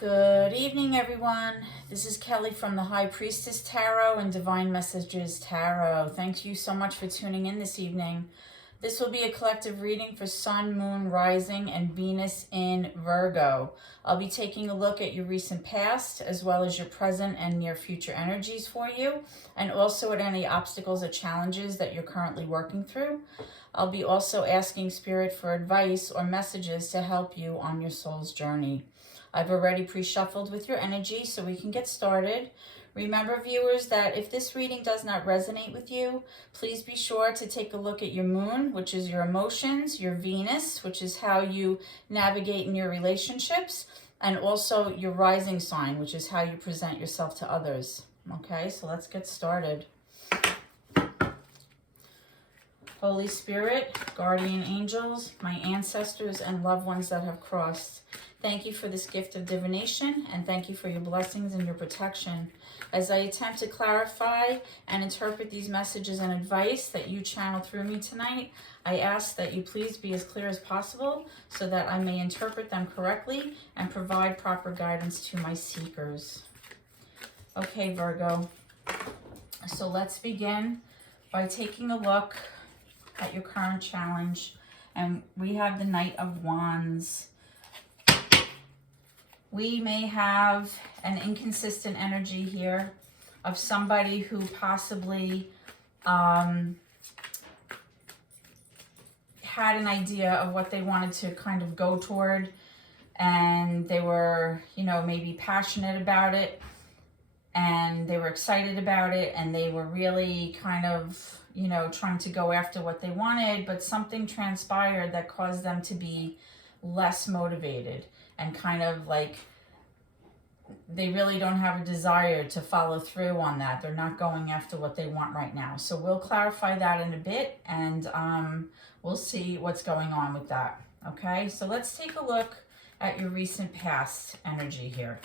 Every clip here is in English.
Good evening, everyone. This is Kelly from the High Priestess Tarot and Divine Messages Tarot. Thank you so much for tuning in this evening. This will be a collective reading for Sun, Moon, Rising, and Venus in Virgo. I'll be taking a look at your recent past, as well as your present and near future energies for you, and also at any obstacles or challenges that you're currently working through. I'll be also asking Spirit for advice or messages to help you on your soul's journey. I've already pre-shuffled with your energy so we can get started. Remember, viewers, that if this reading does not resonate with you, please be sure to take a look at your moon, which is your emotions, your Venus, which is how you navigate in your relationships, and also your rising sign, which is how you present yourself to others. Okay, so let's get started. Holy Spirit, guardian angels, my ancestors and loved ones that have crossed, thank you for this gift of divination, and thank you for your blessings and your protection. As I attempt to clarify and interpret these messages and advice that you channel through me tonight, I ask that you please be as clear as possible so that I may interpret them correctly and provide proper guidance to my seekers. Okay, Virgo, so let's begin by taking a look at your current challenge, and we have the Knight of Wands. We may have an inconsistent energy here of somebody who possibly had an idea of what they wanted to kind of go toward, and they were, maybe passionate about it, and they were excited about it, and they were really kind of trying to go after what they wanted, but something transpired that caused them to be less motivated and kind of like they really don't have a desire to follow through on that. They're not going after what they want right now. So we'll clarify that in a bit, and we'll see what's going on with that. Okay, so let's take a look at your recent past energy here.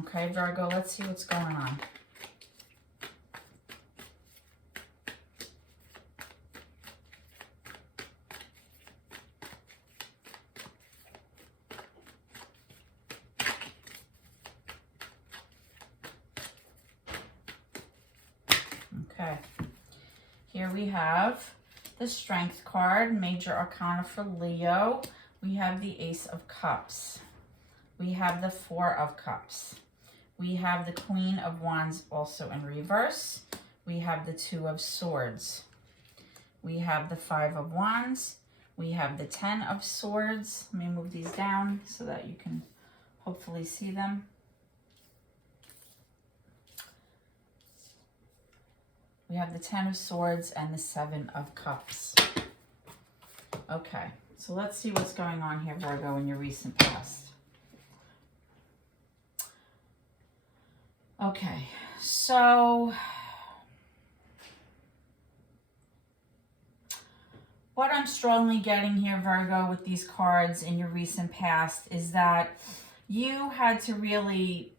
Okay, Virgo, let's see what's going on. Okay, here we have the Strength card, Major Arcana for Leo. We have the Ace of Cups. We have the Four of Cups. We have the Queen of Wands also in reverse. We have the Two of Swords. We have the Five of Wands. We have the Ten of Swords. Let me move these down so that you can hopefully see them. We have the Ten of Swords and the Seven of Cups. Okay, so let's see what's going on here, Virgo, in your recent past. Okay, so what I'm strongly getting here, Virgo, with these cards in your recent past is that you had to really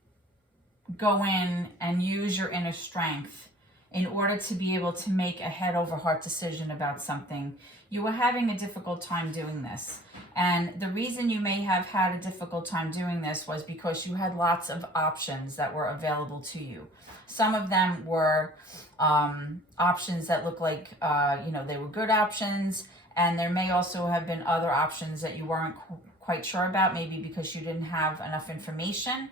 go in and use your inner strength in order to be able to make a head over heart decision about something. You were having a difficult time doing this. And the reason you may have had a difficult time doing this was because you had lots of options that were available to you. Some of them were options that looked like, they were good options. And there may also have been other options that you weren't quite sure about, maybe because you didn't have enough information,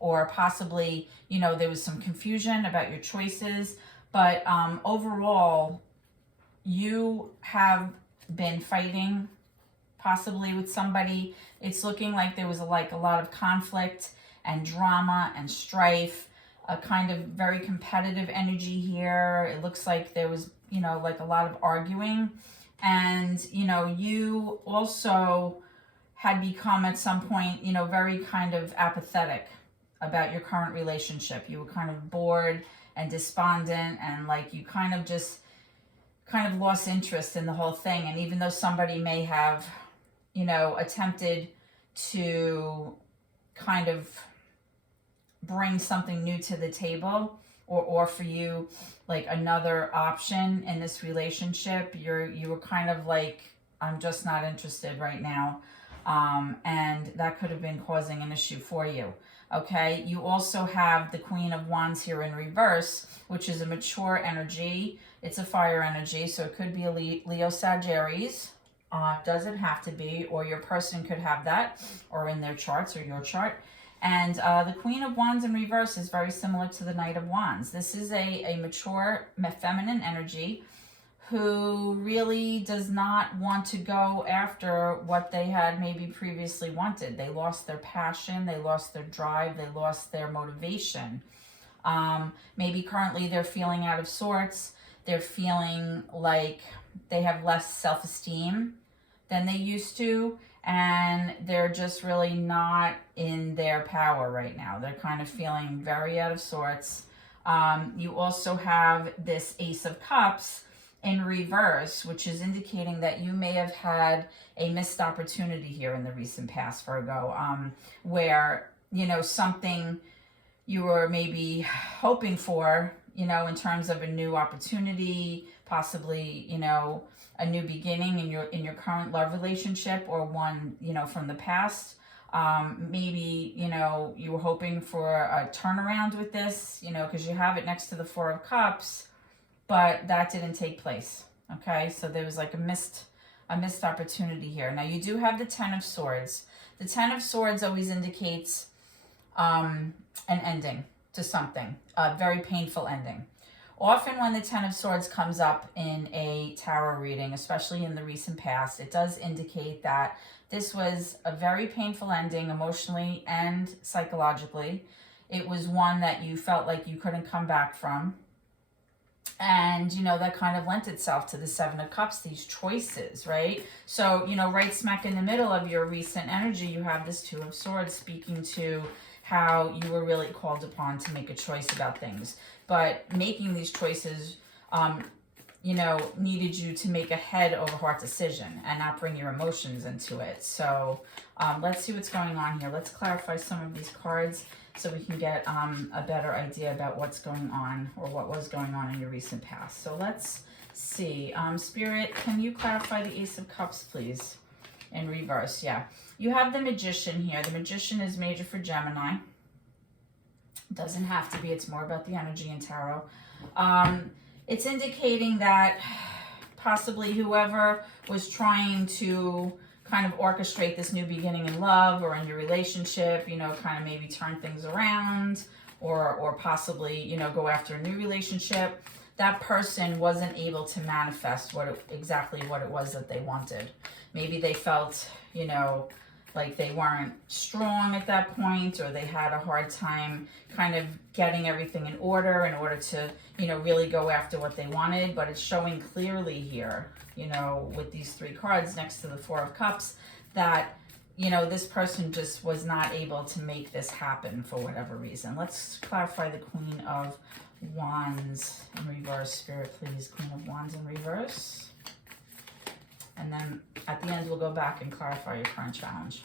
or possibly, there was some confusion about your choices. But overall, you have been fighting possibly with somebody. It's looking like there was a lot of conflict and drama and strife, a kind of very competitive energy here. It looks like there was, like a lot of arguing. And, you also had become at some point, very kind of apathetic about your current relationship. You were kind of bored and despondent, and like you kind of lost interest in the whole thing. And even though somebody may have, attempted to kind of bring something new to the table or offer you like another option in this relationship, you were kind of like, I'm just not interested right now. And that could have been causing an issue for you. Okay, you also have the Queen of Wands here in reverse, which is a mature energy. It's a fire energy, so it could be a Leo Sagittarius. Doesn't have to be, or your person could have that, or in their charts, or your chart. And the Queen of Wands in reverse is very similar to the Knight of Wands. This is a mature feminine energy who really does not want to go after what they had maybe previously wanted. They lost their passion, they lost their drive, they lost their motivation. Maybe currently they're feeling out of sorts. They're feeling like they have less self-esteem than they used to, and they're just really not in their power right now. They're kind of feeling very out of sorts. You also have this Ace of Cups in reverse, which is indicating that you may have had a missed opportunity here in the recent past, Virgo, where, you know, something you were maybe hoping for, you know, in terms of a new opportunity, possibly, you know, a new beginning in your current love relationship, or one, you know, from the past. Maybe, you know, you were hoping for a turnaround with this, you know, because you have it next to the Four of Cups, but that didn't take place. Okay, so there was like a missed opportunity here. Now you do have the Ten of Swords. The Ten of Swords always indicates an ending to something, a very painful ending. Often when the Ten of Swords comes up in a tarot reading, especially in the recent past, it does indicate that this was a very painful ending emotionally and psychologically. It was one that you felt like you couldn't come back from. And, you know, that kind of lent itself to the Seven of Cups, these choices, right? So, you know, right smack in the middle of your recent energy, you have this Two of Swords speaking to how you were really called upon to make a choice about things. But making these choices, you know, needed you to make a head over heart decision and not bring your emotions into it. So let's see what's going on here. Let's clarify some of these cards so we can get a better idea about what's going on, or what was going on in your recent past. So let's see. Spirit, can you clarify the Ace of Cups, please? In reverse, yeah. You have the Magician here. The Magician is major for Gemini. Doesn't have to be. It's more about the energy in tarot. It's indicating that possibly whoever was trying to kind of orchestrate this new beginning in love or in your relationship, you know, kind of maybe turn things around, or possibly, you know, go after a new relationship, that person wasn't able to manifest exactly what it was that they wanted. Maybe they felt, you know, like they weren't strong at that point, or they had a hard time kind of getting everything in order to, you know, really go after what they wanted. But it's showing clearly here, you know, with these three cards next to the Four of Cups, that, you know, this person just was not able to make this happen for whatever reason. Let's clarify the Queen of Wands in reverse. Spirit, please. Queen of Wands in reverse. And then at the end, we'll go back and clarify your current challenge.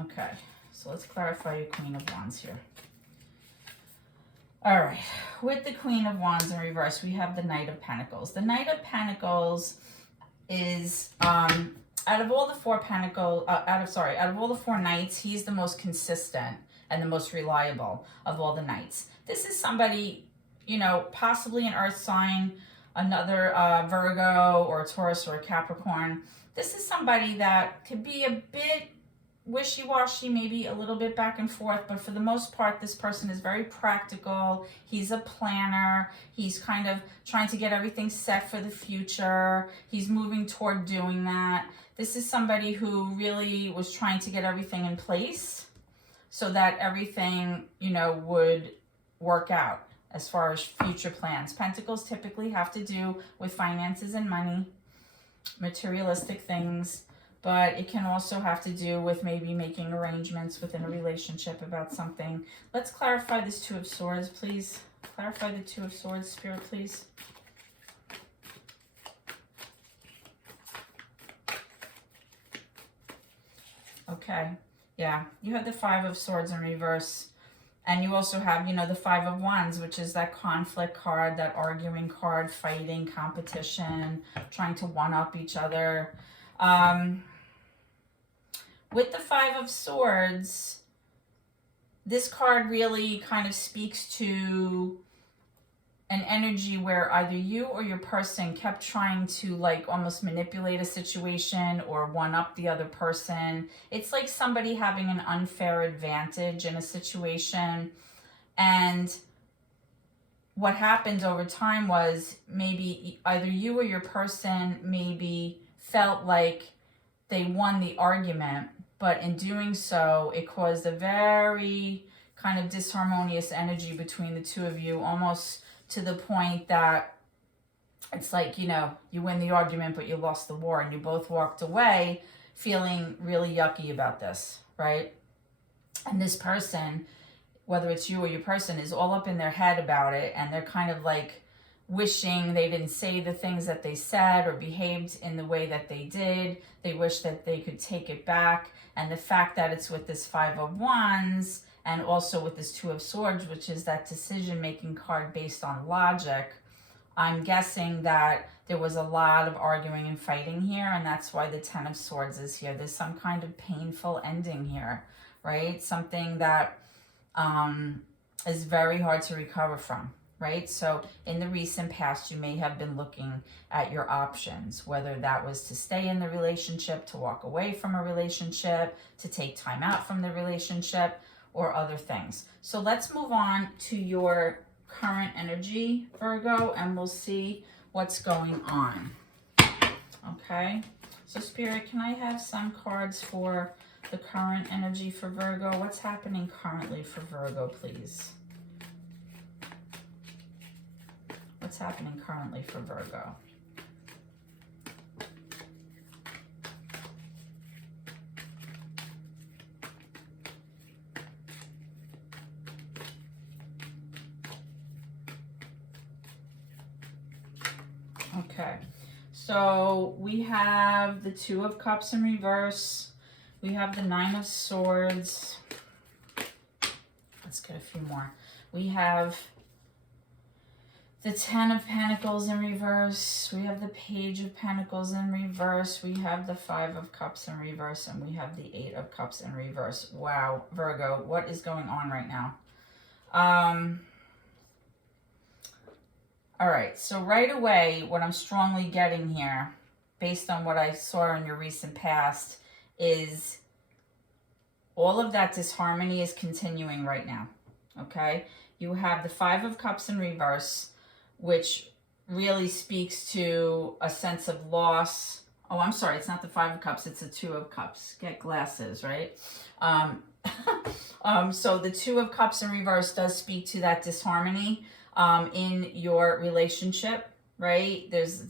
Okay, so let's clarify your Queen of Wands here. All right, with the Queen of Wands in reverse, we have the Knight of Pentacles. The Knight of Pentacles is, out of all the four knights, he's the most consistent and the most reliable of all the knights. This is somebody, you know, possibly an earth sign, another Virgo or a Taurus or a Capricorn. This is somebody that could be a bit wishy-washy, maybe a little bit back and forth, but for the most part, this person is very practical. He's a planner. He's kind of trying to get everything set for the future. He's moving toward doing that. This is somebody who really was trying to get everything in place so that everything, you know, would work out as far as future plans. Pentacles typically have to do with finances and money, materialistic things, but it can also have to do with maybe making arrangements within a relationship about something. Let's clarify this Two of Swords, please. Clarify the Two of Swords, Spirit, please. Okay, yeah, you have the Five of Swords in reverse. And you also have, you know, the Five of Wands, which is that conflict card, that arguing card, fighting, competition, trying to one-up each other. With the Five of Swords, this card really kind of speaks to an energy where either you or your person kept trying to like almost manipulate a situation or one up the other person. It's like somebody having an unfair advantage in a situation. And what happened over time was maybe either you or your person maybe felt like they won the argument, but in doing so, it caused a very kind of disharmonious energy between the two of you, almost to the point that it's like, you know, you win the argument, but you lost the war, and you both walked away feeling really yucky about this, right? And this person, whether it's you or your person, is all up in their head about it, and they're kind of like wishing they didn't say the things that they said or behaved in the way that they did. They wish that they could take it back. And the fact that it's with this Five of Wands and also with this Two of Swords, which is that decision-making card based on logic, I'm guessing that there was a lot of arguing and fighting here, and that's why the Ten of Swords is here. There's some kind of painful ending here, right? Something that is very hard to recover from, right? So in the recent past, you may have been looking at your options, whether that was to stay in the relationship, to walk away from a relationship, to take time out from the relationship, or other things. So let's move on to your current energy, Virgo, and we'll see what's going on. Okay, so Spirit, can I have some cards for the current energy for Virgo? What's happening currently for Virgo, please? What's happening currently for Virgo? Okay, so we have the Two of Cups in reverse. We have the Nine of Swords. Let's get a few more. We have the Ten of Pentacles in reverse. We have the Page of Pentacles in reverse. We have the Five of Cups in reverse. And we have the Eight of Cups in reverse. Wow, Virgo, what is going on right now? All right, so right away, what I'm strongly getting here, based on what I saw in your recent past, is all of that disharmony is continuing right now, okay? You have the Five of Cups in reverse, which really speaks to a sense of loss. Oh, I'm sorry, it's not the Five of Cups, it's the Two of Cups. Get glasses, right? So the Two of Cups in reverse does speak to that disharmony in your relationship, right? There's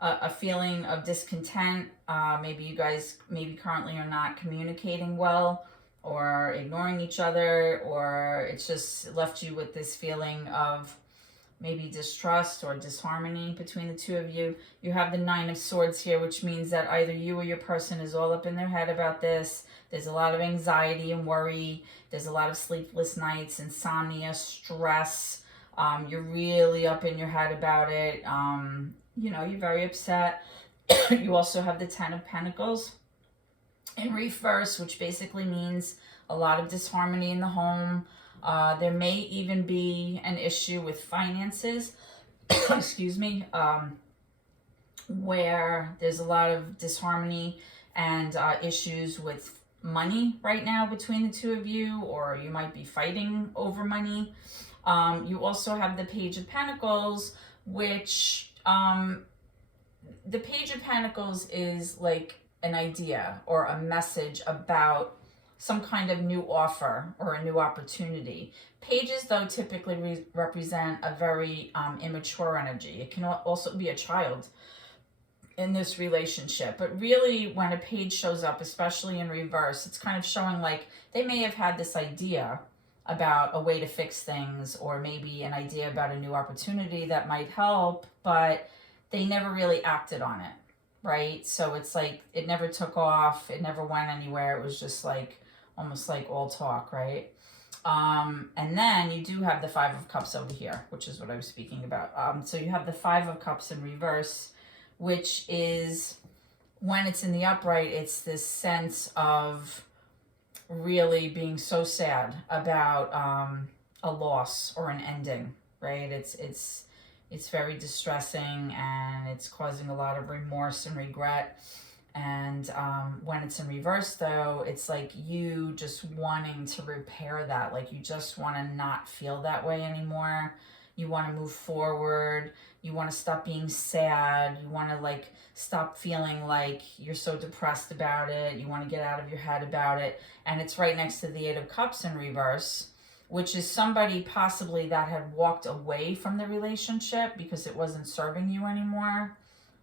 a feeling of discontent. Maybe you guys currently are not communicating well, or ignoring each other, or it's just left you with this feeling of maybe distrust or disharmony between the two of you. You have the Nine of Swords here, which means that either you or your person is all up in their head about this. There's a lot of anxiety and worry. There's a lot of sleepless nights, insomnia, stress. You're really up in your head about it. You know, you're very upset. You also have the Ten of Pentacles in reverse, which basically means a lot of disharmony in the home. There may even be an issue with finances, excuse me, where there's a lot of disharmony and issues with money right now between the two of you, or you might be fighting over money. You also have the Page of Pentacles, which the Page of Pentacles is like an idea or a message about some kind of new offer or a new opportunity. Pages, though, typically represent a very immature energy. It can also be a child in this relationship. But really, when a page shows up, especially in reverse, it's kind of showing like they may have had this idea about a way to fix things, or maybe an idea about a new opportunity that might help, but they never really acted on it, right? So it's like it never took off, it never went anywhere. It was just like almost like all talk, right? And then you do have the Five of Cups over here, which is what I was speaking about. So you have the Five of Cups in reverse, which is, when it's in the upright, it's this sense of really being so sad about a loss or an ending, right? It's very distressing, and it's causing a lot of remorse and regret. And when it's in reverse, though, it's like you just wanting to repair that. Like you just want to not feel that way anymore. You want to move forward. You want to stop being sad. You want to like stop feeling like you're so depressed about it. You want to get out of your head about it. And it's right next to the Eight of Cups in reverse, which is somebody possibly that had walked away from the relationship because it wasn't serving you anymore.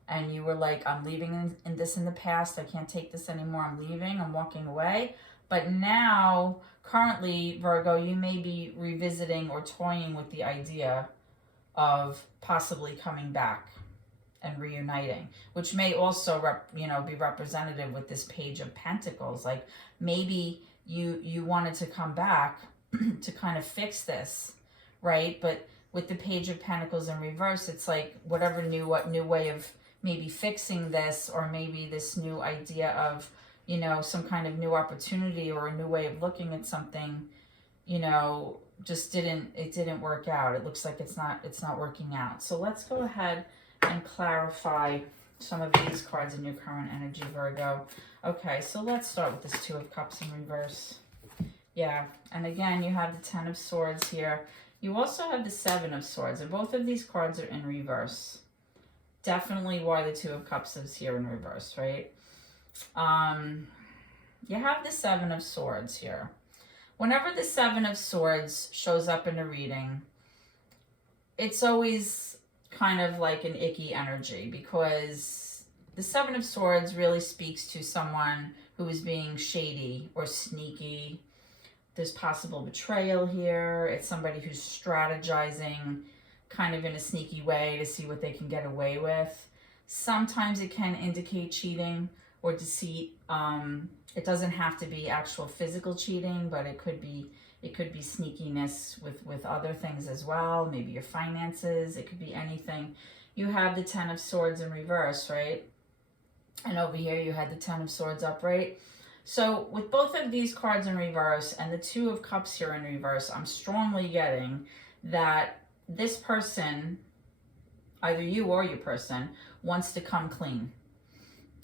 And you were like, I'm leaving in this in the past. I can't take this anymore. I'm leaving. I'm walking away. But now, currently, Virgo, you may be revisiting or toying with the idea of possibly coming back and reuniting, which may also be representative with this Page of Pentacles. Like maybe you wanted to come back to kind of fix this, right? But with the Page of Pentacles in reverse, it's like whatever new way of maybe fixing this, or maybe this new idea of, some kind of new opportunity or a new way of looking at something, just didn't work out. It looks like it's not working out. So let's go ahead and clarify some of these cards in your current energy, Virgo. Okay, so let's start with this Two of Cups in reverse. Yeah, and again, you have the Ten of Swords here. You also have the Seven of Swords, and both of these cards are in reverse. Definitely why the Two of Cups is here in reverse, right? You have the Seven of Swords here. Whenever the Seven of Swords shows up in a reading, it's always kind of like an icky energy, because the Seven of Swords really speaks to someone who is being shady or sneaky. There's possible betrayal here. It's somebody who's strategizing kind of in a sneaky way to see what they can get away with. Sometimes it can indicate cheating or deceit. It doesn't have to be actual physical cheating, but it could be sneakiness with other things as well. Maybe your finances. It could be anything. You have the Ten of Swords in reverse, right? And over here you had the Ten of Swords upright. So with both of these cards in reverse and the Two of Cups here in reverse, I'm strongly getting that this person, either you or your person, wants to come clean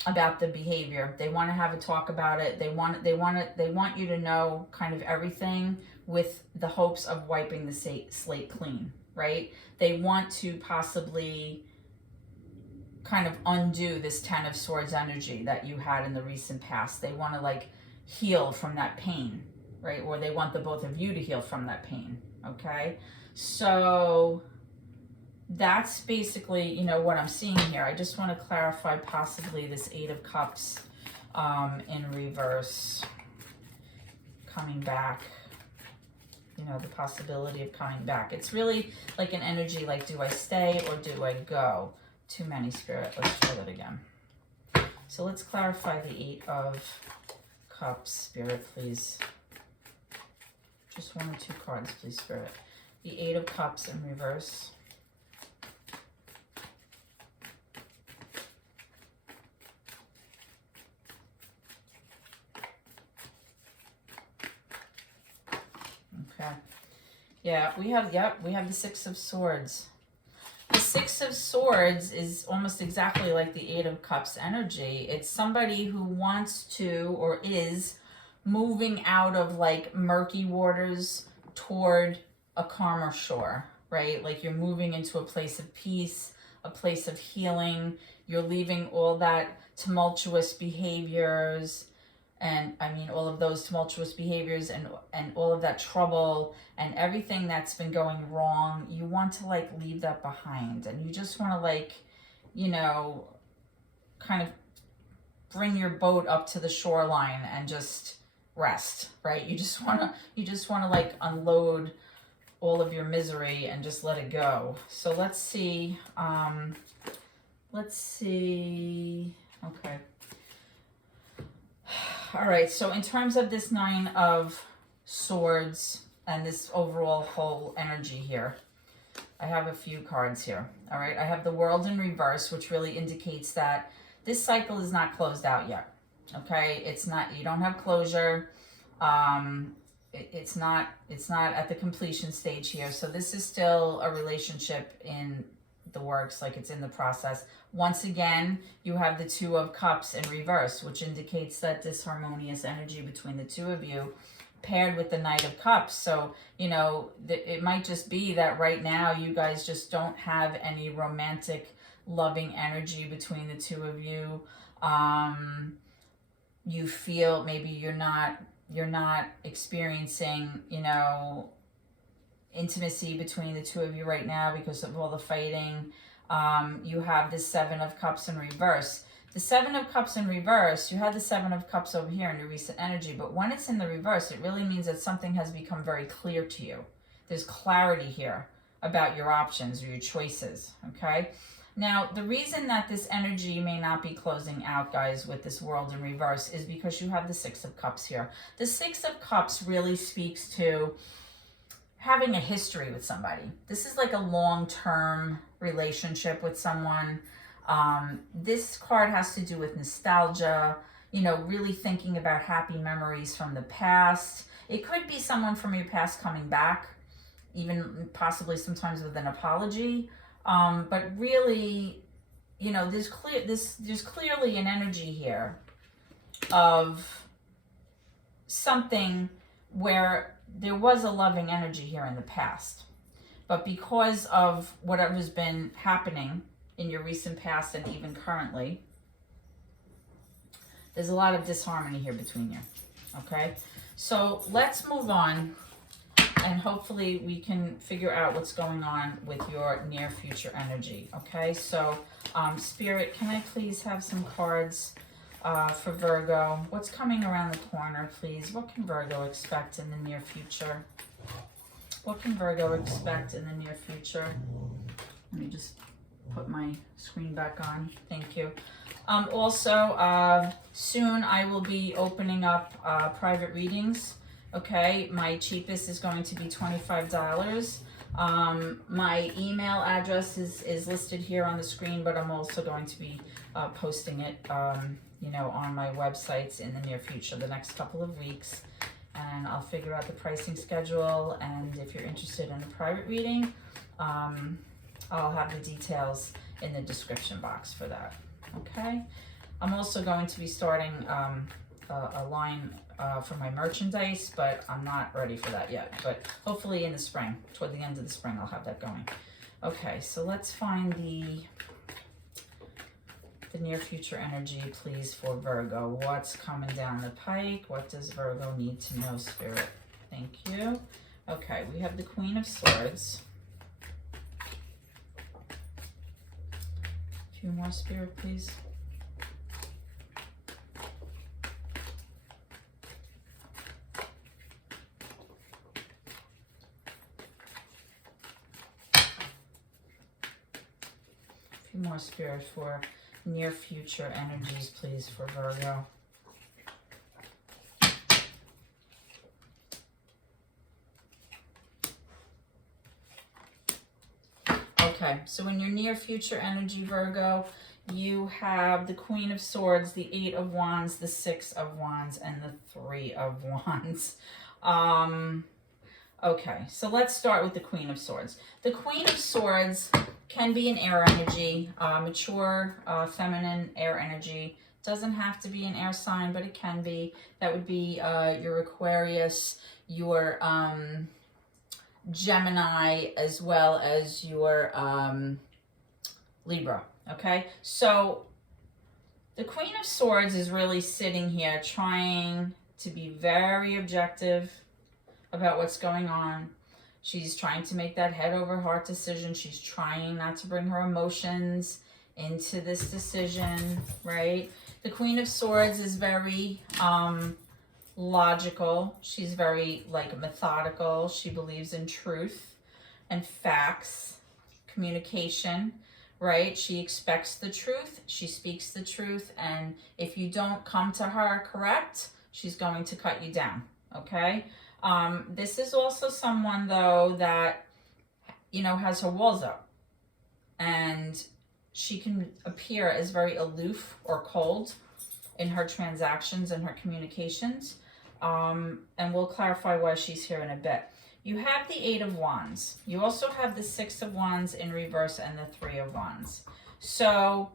about the behavior. They want to have a talk about it. They want you to know kind of everything, with the hopes of wiping the slate clean, right? They want to possibly kind of undo this Ten of Swords energy that you had in the recent past. They want to like heal from that pain, right? Or they want the both of you to heal from that pain, okay? So that's basically, what I'm seeing here. I just want to clarify possibly this Eight of Cups in reverse, coming back, the possibility of coming back. It's really like an energy like, do I stay or do I go? Too many, Spirit. Let's try that again. So let's clarify the Eight of Cups, Spirit, please. Just one or two cards, please, Spirit. The Eight of Cups in reverse. Okay. Yeah, we have the Six of Swords. The Six of Swords is almost exactly like the Eight of Cups energy. It's somebody who wants to, or is, moving out of like murky waters toward a calmer shore, right? Like you're moving into a place of peace, a place of healing. You're leaving all that tumultuous behaviors, and all of those tumultuous behaviors and all of that trouble and everything that's been going wrong. You want to like leave that behind, and you just want to like, kind of bring your boat up to the shoreline and just rest, right? You just want to like unload all of your misery and just let it go. So let's see. Okay. All right, so in terms of this Nine of Swords and this overall whole energy here. I have a few cards here. All right, I have the World in reverse, which really indicates that this cycle is not closed out yet. Okay, it's not, you don't have closure. It's not at the completion stage here. So this is still a relationship in the works, like it's in the process. Once again, you have the Two of Cups in reverse, which indicates that disharmonious energy between the two of you, paired with the Knight of Cups. So, you know, it might just be that right now you guys just don't have any romantic, loving energy between the two of you. You feel maybe you're not experiencing, you know, intimacy between the two of you right now because of all the fighting. You have the Seven of Cups in reverse. The Seven of Cups in reverse, you had the Seven of Cups over here in your recent energy, but when it's in the reverse, it really means that something has become very clear to you. There's clarity here about your options or your choices, okay? Now, the reason that this energy may not be closing out, guys, with this World in reverse is because you have the Six of Cups here. The Six of Cups really speaks to having a history with somebody. This is like a long-term relationship with someone. This card has to do with nostalgia, you know, really thinking about happy memories from the past. It could be someone from your past coming back, even possibly sometimes with an apology. But really, you know, there's clearly an energy here of something where there was a loving energy here in the past. But because of whatever's been happening in your recent past and even currently, there's a lot of disharmony here between you, okay? So let's move on, and hopefully we can figure out what's going on with your near future energy, okay? So, Spirit, can I please have some cards for Virgo? What's coming around the corner, please? What can Virgo expect in the near future? What can Virgo expect in the near future? Let me just put my screen back on. Thank you. Also, soon I will be opening up private readings. Okay, my cheapest is going to be $25. My email address is listed here on the screen, but I'm also going to be posting it, you know, on my websites in the near future, the next couple of weeks. And I'll figure out the pricing schedule. And if you're interested in a private reading, I'll have the details in the description box for that. Okay. I'm also going to be starting a line for my merchandise, but I'm not ready for that yet. But hopefully in the spring, toward the end of the spring, I'll have that going. Okay, so let's find the near future energy, please, for Virgo. What's coming down the pike? What does Virgo need to know, Spirit? Thank you. Okay, we have the Queen of Swords. A few more, Spirit, please. A few more, Spirit, for near future energies, please, for Virgo. Okay, so in your near future energy, Virgo, you have the Queen of Swords, the Eight of Wands, the Six of Wands, and the Three of Wands. Okay, so let's start with the Queen of Swords. The Queen of Swords can be an air energy, mature, feminine air energy. Doesn't have to be an air sign, but it can be. That would be your Aquarius, your Gemini, as well as your Libra, okay? So the Queen of Swords is really sitting here trying to be very objective about what's going on. She's trying to make that head over heart decision. She's trying not to bring her emotions into this decision, right? The Queen of Swords is very logical. She's very methodical. She believes in truth and facts, communication, right? She expects the truth. She speaks the truth. And if you don't come to her correct, she's going to cut you down, okay? This is also someone, though, that, you know, has her walls up. And she can appear as very aloof or cold in her transactions and her communications. And we'll clarify why she's here in a bit. You have the Eight of Wands. You also have the Six of Wands in reverse and the Three of Wands. So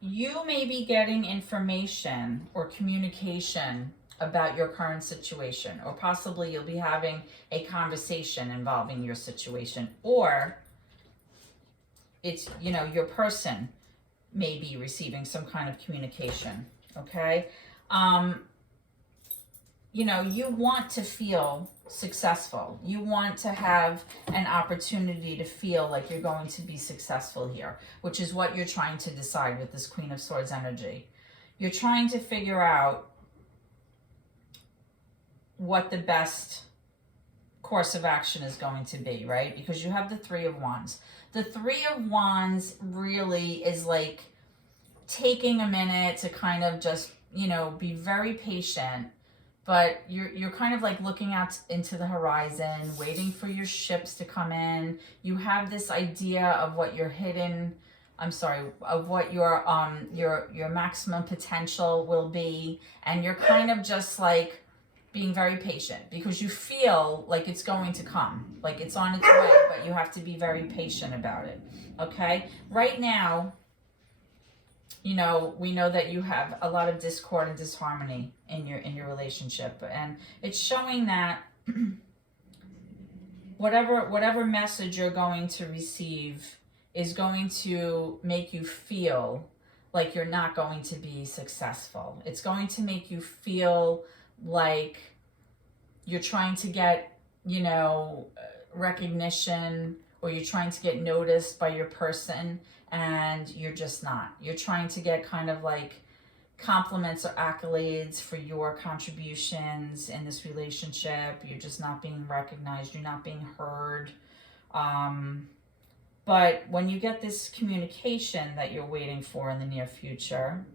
you may be getting information or communication about your current situation, or possibly you'll be having a conversation involving your situation, or it's, you know, your person may be receiving some kind of communication, okay? You know, you want to feel successful. You want to have an opportunity to feel like you're going to be successful here, which is what you're trying to decide with this Queen of Swords energy. You're trying to figure out what the best course of action is going to be, right? Because you have the Three of Wands. The Three of Wands really is like taking a minute to kind of just, you know, be very patient, but you're kind of like looking out into the horizon, waiting for your ships to come in. You have this idea of what your hidden, of what your maximum potential will be, and you're kind of just like being very patient because you feel like it's going to come, like it's on its way, but you have to be very patient about it, okay? Right now, you know, we know that you have a lot of discord and disharmony in your relationship, and it's showing that whatever message you're going to receive is going to make you feel like you're not going to be successful. It's going to make you feel like you're trying to get, you know, recognition, or you're trying to get noticed by your person, and you're just not. You're trying to get kind of like compliments or accolades for your contributions in this relationship. You're just not being recognized. You're not being heard. But when you get this communication that you're waiting for in the near future,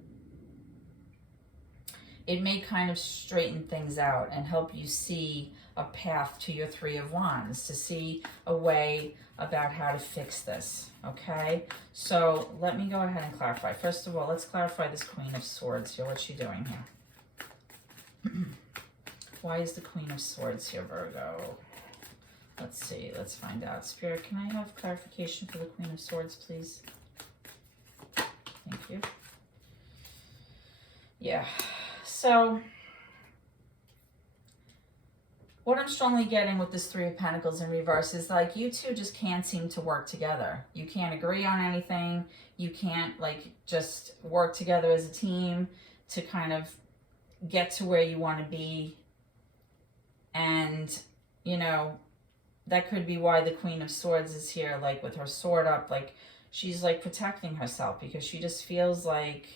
it may kind of straighten things out and help you see a path to your Three of Wands, to see a way about how to fix this, okay? So let me go ahead and clarify. First of all, let's clarify this Queen of Swords here. What's she doing here? Why is the Queen of Swords here, Virgo? Let's see, let's find out. Spirit, can I have clarification for the Queen of Swords, please? Thank you. Yeah, so what I'm strongly getting with this Three of Pentacles in reverse is like you two just can't seem to work together. You can't agree on anything. You can't like just work together as a team to kind of get to where you want to be. And, you know, that could be why the Queen of Swords is here, like with her sword up, like she's like protecting herself because she just feels like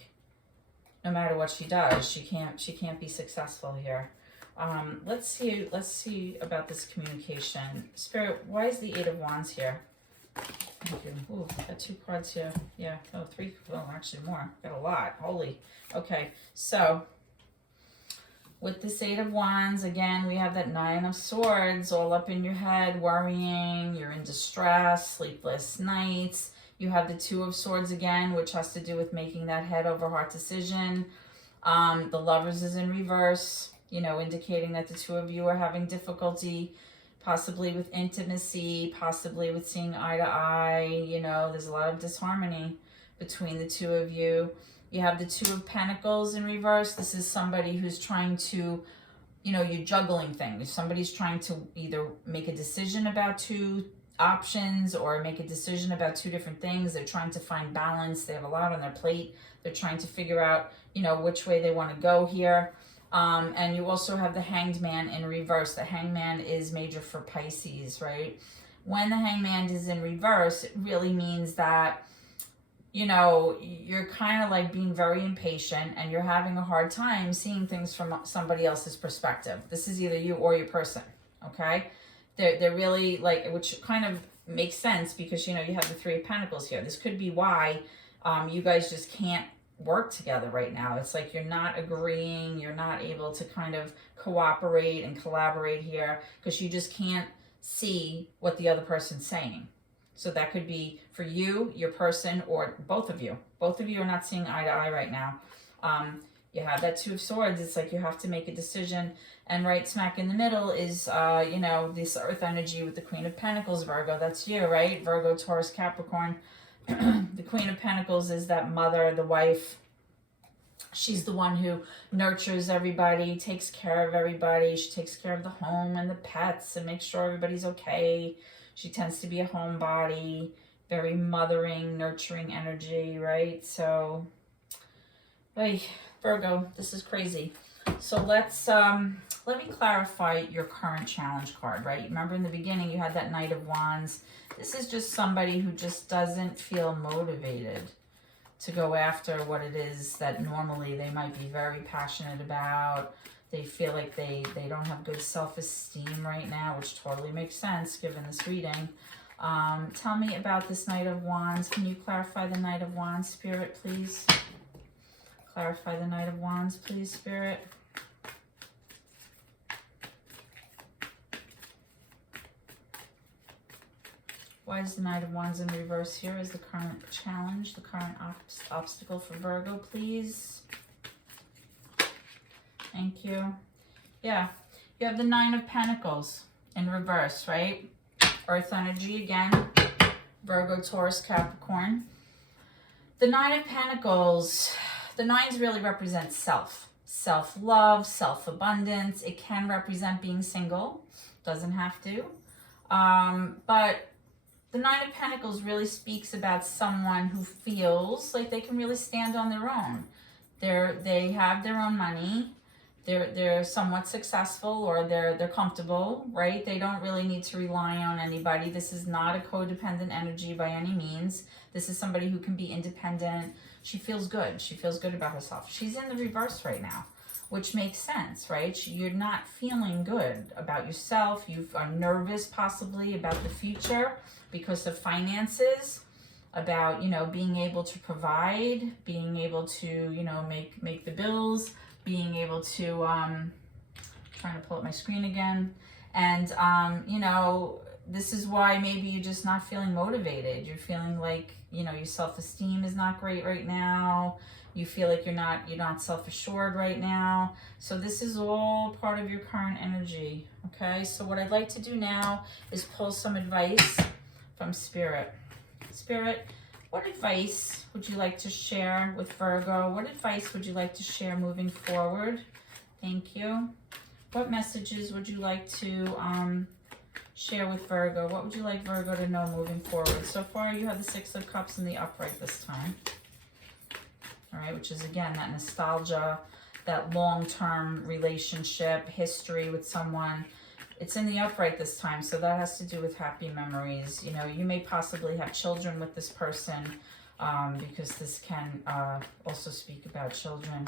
no matter what she does, she can't be successful here. Let's see about this communication. Spirit, why is the Eight of Wands here? Thank you. Ooh, got two cards here. Yeah, oh, three, well, actually more. Got a lot, holy. Okay, so with this Eight of Wands, again, we have that Nine of Swords all up in your head, worrying, you're in distress, sleepless nights. You have the Two of Swords again, which has to do with making that head over heart decision. The Lovers is in reverse, you know, indicating that the two of you are having difficulty, possibly with intimacy, possibly with seeing eye to eye. You know, there's a lot of disharmony between the two of you. You have the Two of Pentacles in reverse. This is somebody who's trying to, you know, you're juggling things. Somebody's trying to either make a decision about two options or make a decision about two different things. They're trying to find balance. They have a lot on their plate. They're trying to figure out, you know, which way they want to go here. And you also have the Hanged Man in reverse. The Hanged Man is major for Pisces, right? When the Hanged Man is in reverse, it really means that, you know, you're kind of like being very impatient and you're having a hard time seeing things from somebody else's perspective. This is either you or your person, okay? They're really like, which kind of makes sense because, you know, you have the Three of Pentacles here. This could be why you guys just can't work together right now. It's like you're not agreeing, you're not able to kind of cooperate and collaborate here because you just can't see what the other person's saying. So that could be for you, your person, or both of you. Both of you are not seeing eye to eye right now. You have that Two of Swords. It's like you have to make a decision. And right smack in the middle is, you know, this earth energy with the Queen of Pentacles, Virgo. That's you, right? Virgo, Taurus, Capricorn. The Queen of Pentacles is that mother, the wife. She's the one who nurtures everybody, takes care of everybody. She takes care of the home and the pets and makes sure everybody's okay. She tends to be a homebody, very mothering, nurturing energy, right? So, hey, Virgo, this is crazy. So let me clarify your current challenge card, right? Remember in the beginning you had that Knight of Wands. This is just somebody who just doesn't feel motivated to go after what it is that normally they might be very passionate about. They feel like they don't have good self-esteem right now, which totally makes sense given this reading. Tell me about this Knight of Wands. Can you clarify the Knight of Wands, Spirit, please? Clarify the Knight of Wands, please, Spirit. Why is the Knight of Wands in reverse here? Is the current challenge, the current obstacle for Virgo, please? Thank you. Yeah, you have the Nine of Pentacles in reverse, right? Earth energy again. Virgo, Taurus, Capricorn. The Nine of Pentacles, the nines really represent self. Self-love, self-abundance. It can represent being single. Doesn't have to. But the Nine of Pentacles really speaks about someone who feels like they can really stand on their own. They have their own money. They're somewhat successful, or they're comfortable, right? They don't really need to rely on anybody. This is not a codependent energy by any means. This is somebody who can be independent. She feels good. She feels good about herself. She's in the reverse right now, which makes sense, right? You're not feeling good about yourself. You are nervous possibly about the future because of finances, about, you know, being able to provide, being able to, you know, make the bills, being able to, trying to pull up my screen again. And, you know, this is why maybe you're just not feeling motivated. You're feeling like, you know, your self-esteem is not great right now. You feel like you're not self-assured right now. So this is all part of your current energy, okay? So what I'd like to do now is pull some advice from Spirit. Spirit, what advice would you like to share with Virgo? What advice would you like to share moving forward? Thank you. What messages would you like to share with Virgo? What would you like Virgo to know moving forward? So far, you have the Six of Cups in the upright this time. All right, which is, again, that nostalgia, that long-term relationship, history with someone. It's in the upright this time, so that has to do with happy memories. You know, you may possibly have children with this person, because this can also speak about children.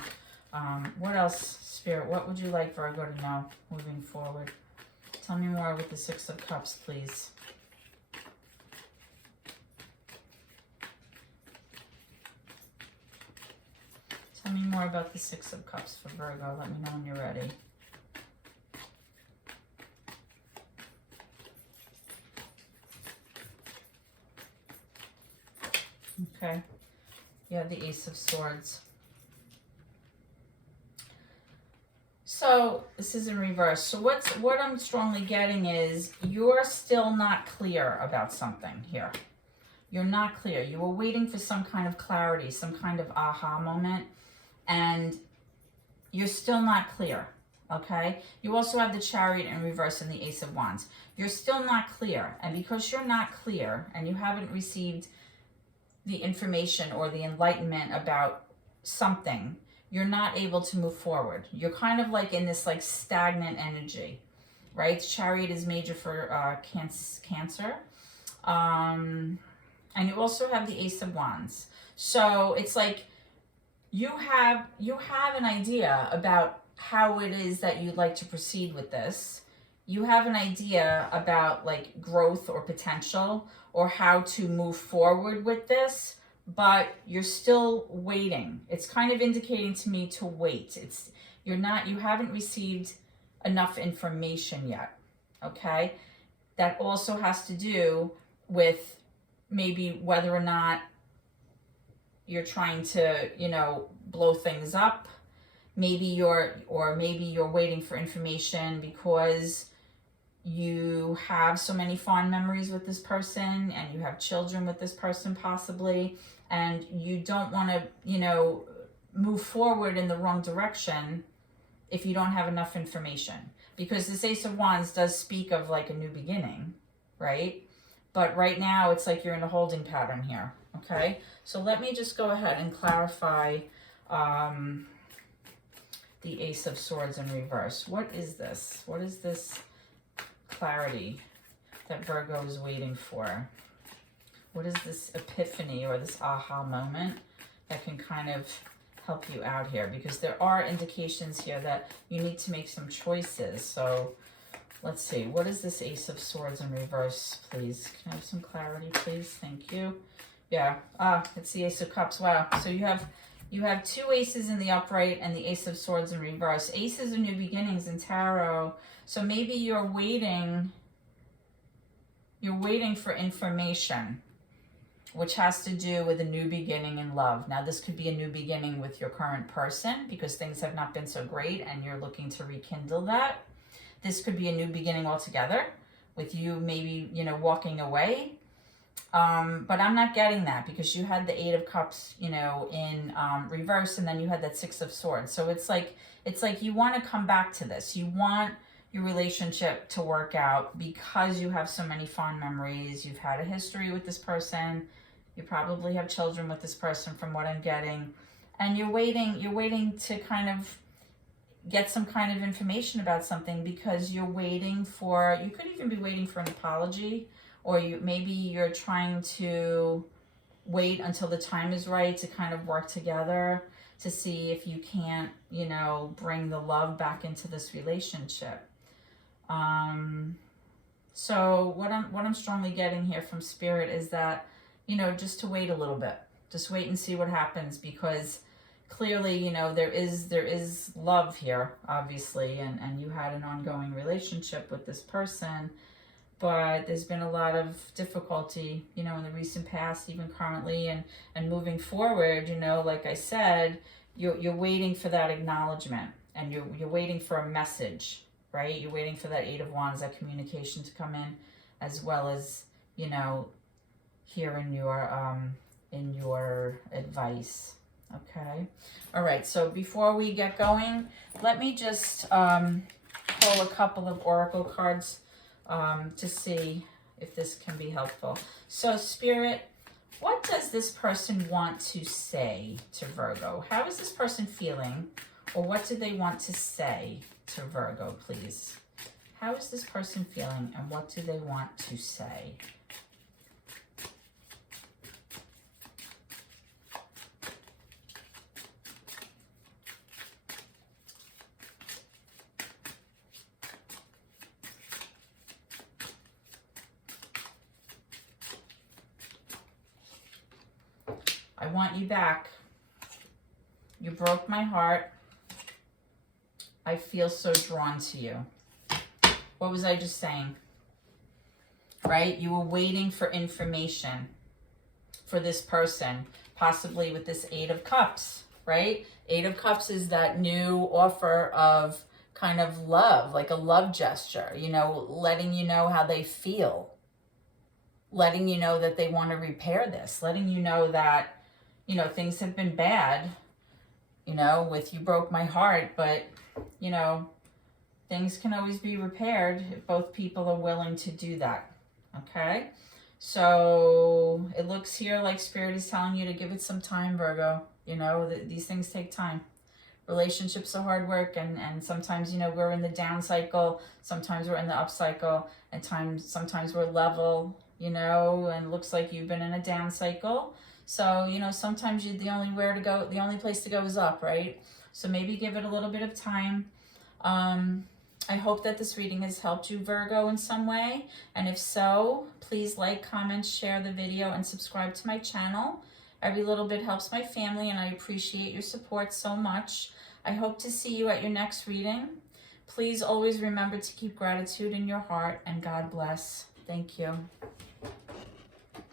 What else, Spirit? What would you like Virgo to know moving forward? Tell me more with the Six of Cups, please. Tell me more about the Six of Cups for Virgo. Let me know when you're ready. Okay. You have the Ace of Swords. So this is in reverse. So what I'm strongly getting is you're still not clear about something here. You're not clear. You were waiting for some kind of clarity, some kind of aha moment, and you're still not clear, okay? You also have the Chariot in reverse and the Ace of Wands. You're still not clear, and because you're not clear and you haven't received the information or the enlightenment about something, you're not able to move forward. You're kind of like in this like stagnant energy, right? Chariot is major for Cancer. And you also have the Ace of Wands. So it's like you have an idea about how it is that you'd like to proceed with this. You have an idea about like growth or potential or how to move forward with this, but you're still waiting. It's kind of indicating to me to wait. You haven't received enough information yet, okay? That also has to do with maybe whether or not you're trying to, blow things up. Maybe you're waiting for information because you have so many fond memories with this person and you have children with this person possibly, and you don't want to, move forward in the wrong direction if you don't have enough information. Because this Ace of Wands does speak of like a new beginning, right? But right now it's like you're in a holding pattern here, okay? So let me just go ahead and clarify the Ace of Swords in reverse. What is this? What is this clarity that Virgo is waiting for? What is this epiphany or this aha moment that can kind of help you out here? Because there are indications here that you need to make some choices. So let's see. What is this Ace of Swords in reverse, please? Can I have some clarity, please? Thank you. Yeah. It's the Ace of Cups. Wow. So you have two aces in the upright and the Ace of Swords in reverse. Aces are new beginnings in tarot. So maybe you're waiting for information, which has to do with a new beginning in love. Now, this could be a new beginning with your current person because things have not been so great and you're looking to rekindle that. This could be a new beginning altogether with you maybe, walking away. But I'm not getting that because you had the Eight of Cups, in reverse, and then you had that Six of Swords. So it's like you want to come back to this. You want your relationship to work out because you have so many fond memories. You've had a history with this person. You probably have children with this person from what I'm getting. And you're waiting to kind of get some kind of information about something because you could even be waiting for an apology, or maybe you're trying to wait until the time is right to kind of work together to see if you can't, bring the love back into this relationship. So what I'm strongly getting here from Spirit is that, just to wait a little bit, just wait and see what happens, because clearly, there is love here, obviously, and you had an ongoing relationship with this person, but there's been a lot of difficulty, in the recent past, even currently, and moving forward, like I said, you're waiting for that acknowledgement, and you're waiting for a message, right? You're waiting for that Eight of Wands, that communication to come in, as well as, here in your advice. Okay. All right. So before we get going, let me just pull a couple of oracle cards to see if this can be helpful. So Spirit, what does this person want to say to Virgo? How is this person feeling, or what do they want to say to Virgo, please? How is this person feeling, and what do they want to say? I want you back. You broke my heart. I feel so drawn to you. What was I just saying? Right? You were waiting for information for this person, possibly with this Eight of Cups, right? Eight of Cups is that new offer of kind of love, like a love gesture, letting you know how they feel, letting you know that they want to repair this, letting you know that, things have been bad, with you broke my heart, but, things can always be repaired if both people are willing to do that. Okay. So it looks here like Spirit is telling you to give it some time, Virgo. These things take time. Relationships are hard work, and sometimes, we're in the down cycle, sometimes we're in the up cycle, and sometimes we're level, and it looks like you've been in a down cycle. So, sometimes the only place to go is up, right? So maybe give it a little bit of time. I hope that this reading has helped you, Virgo, in some way. And if so, please like, comment, share the video, and subscribe to my channel. Every little bit helps my family, and I appreciate your support so much. I hope to see you at your next reading. Please always remember to keep gratitude in your heart, and God bless. Thank you.